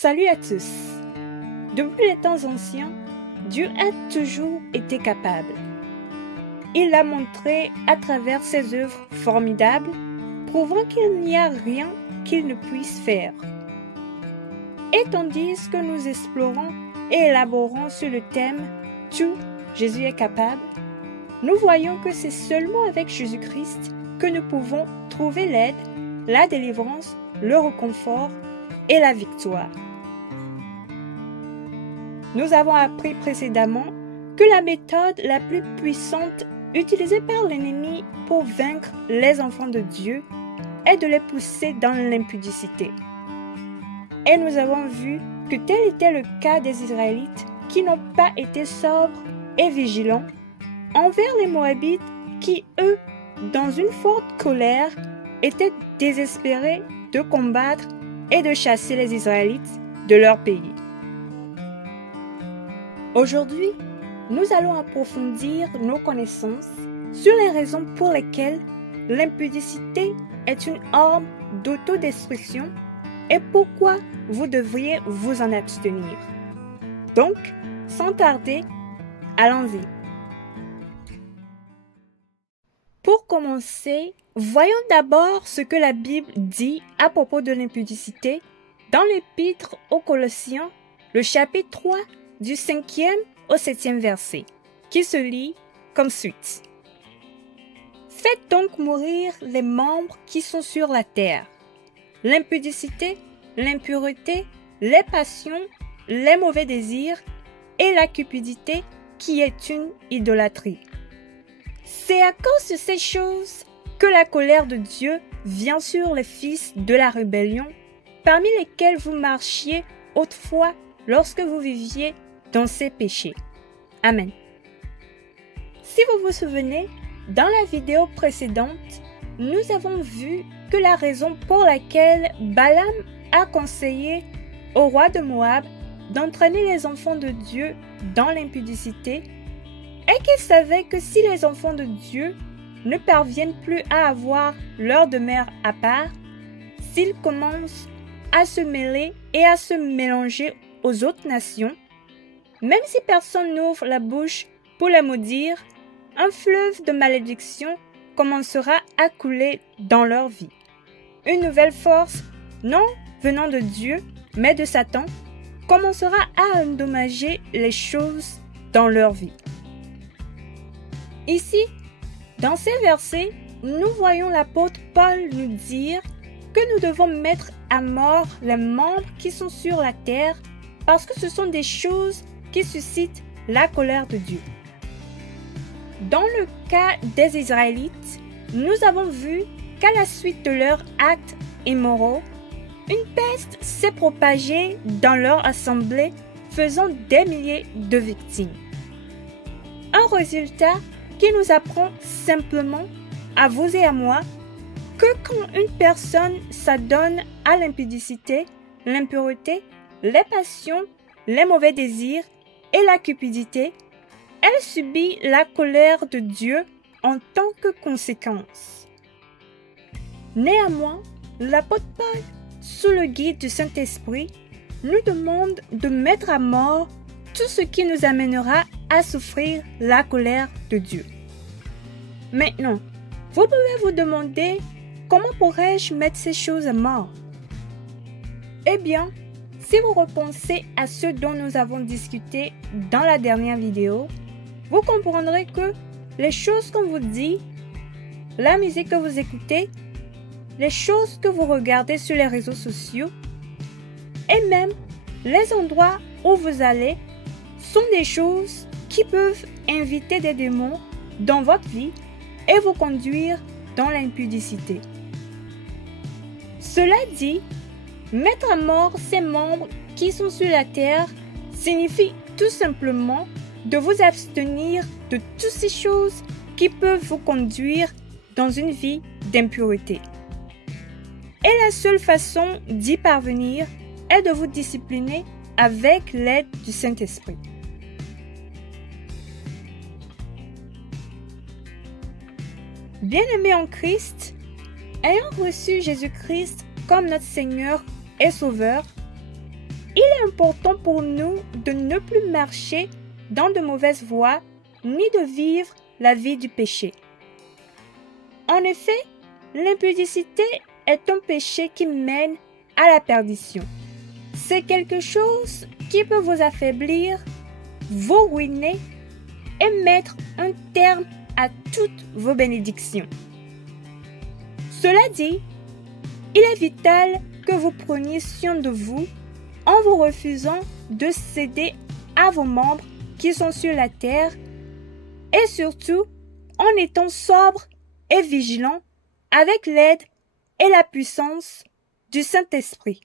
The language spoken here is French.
Salut à tous. Depuis les temps anciens, Dieu a toujours été capable. Il l'a montré à travers ses œuvres formidables, prouvant qu'il n'y a rien qu'il ne puisse faire. Et tandis que nous explorons et élaborons sur le thème « Tout, Jésus est capable », nous voyons que c'est seulement avec Jésus-Christ que nous pouvons trouver l'aide, la délivrance, le réconfort et la victoire. Nous avons appris précédemment que la méthode la plus puissante utilisée par l'ennemi pour vaincre les enfants de Dieu est de les pousser dans l'impudicité. Et nous avons vu que tel était le cas des Israélites qui n'ont pas été sobres et vigilants envers les Moabites qui, eux, dans une forte colère, étaient désespérés de combattre et de chasser les Israélites de leur pays. Aujourd'hui, nous allons approfondir nos connaissances sur les raisons pour lesquelles l'impudicité est une arme d'autodestruction et pourquoi vous devriez vous en abstenir. Donc, sans tarder, allons-y. Pour commencer, voyons d'abord ce que la Bible dit à propos de l'impudicité dans l'Épître aux Colossiens, le chapitre 3, du 5e au 7e verset, qui se lit comme suit. Faites donc mourir les membres qui sont sur la terre, l'impudicité, l'impureté, les passions, les mauvais désirs et la cupidité qui est une idolâtrie. C'est à cause de ces choses que la colère de Dieu vient sur les fils de la rébellion, parmi lesquels vous marchiez autrefois lorsque vous viviez dans ces péchés. Amen. Si vous vous souvenez, dans la vidéo précédente, nous avons vu que la raison pour laquelle Balaam a conseillé au roi de Moab d'entraîner les enfants de Dieu dans l'impudicité est qu'il savait que si les enfants de Dieu ne parviennent plus à avoir leur demeure à part, s'ils commencent à se mêler et à se mélanger aux autres nations, même si personne n'ouvre la bouche pour les maudire, un fleuve de malédiction commencera à couler dans leur vie. Une nouvelle force, non venant de Dieu, mais de Satan, commencera à endommager les choses dans leur vie. Ici, dans ces versets, nous voyons l'apôtre Paul nous dire que nous devons mettre à mort les membres qui sont sur la terre parce que ce sont des choses qui suscitent la colère de Dieu. Dans le cas des Israélites, nous avons vu qu'à la suite de leurs actes immoraux, une peste s'est propagée dans leur assemblée, faisant des milliers de victimes. Un résultat qui nous apprend simplement, à vous et à moi, que quand une personne s'adonne à l'impudicité, l'impureté, les passions, les mauvais désirs et la cupidité, elle subit la colère de Dieu en tant que conséquence. Néanmoins, l'apôtre Paul, sous le guide du Saint-Esprit, nous demande de mettre à mort tout ce qui nous amènera à souffrir la colère de Dieu. Maintenant, vous pouvez vous demander comment pourrais-je mettre ces choses à mort? Eh bien, si vous repensez à ce dont nous avons discuté dans la dernière vidéo, vous comprendrez que les choses qu'on vous dit, la musique que vous écoutez, les choses que vous regardez sur les réseaux sociaux et même les endroits où vous allez sont des choses qui peuvent inviter des démons dans votre vie et vous conduire dans l'impudicité. Cela dit, mettre à mort ces membres qui sont sur la terre signifie tout simplement de vous abstenir de toutes ces choses qui peuvent vous conduire dans une vie d'impureté. Et la seule façon d'y parvenir est de vous discipliner avec l'aide du Saint-Esprit. Bien-aimés en Christ, ayant reçu Jésus-Christ comme notre Seigneur et Sauveur, il est important pour nous de ne plus marcher dans de mauvaises voies ni de vivre la vie du péché. En effet, l'impudicité est un péché qui mène à la perdition. C'est quelque chose qui peut vous affaiblir, vous ruiner et mettre un terme à toutes vos bénédictions. Cela dit, il est vital que vous preniez soin de vous en vous refusant de céder à vos membres qui sont sur la terre et surtout en étant sobre et vigilant avec l'aide et la puissance du Saint-Esprit.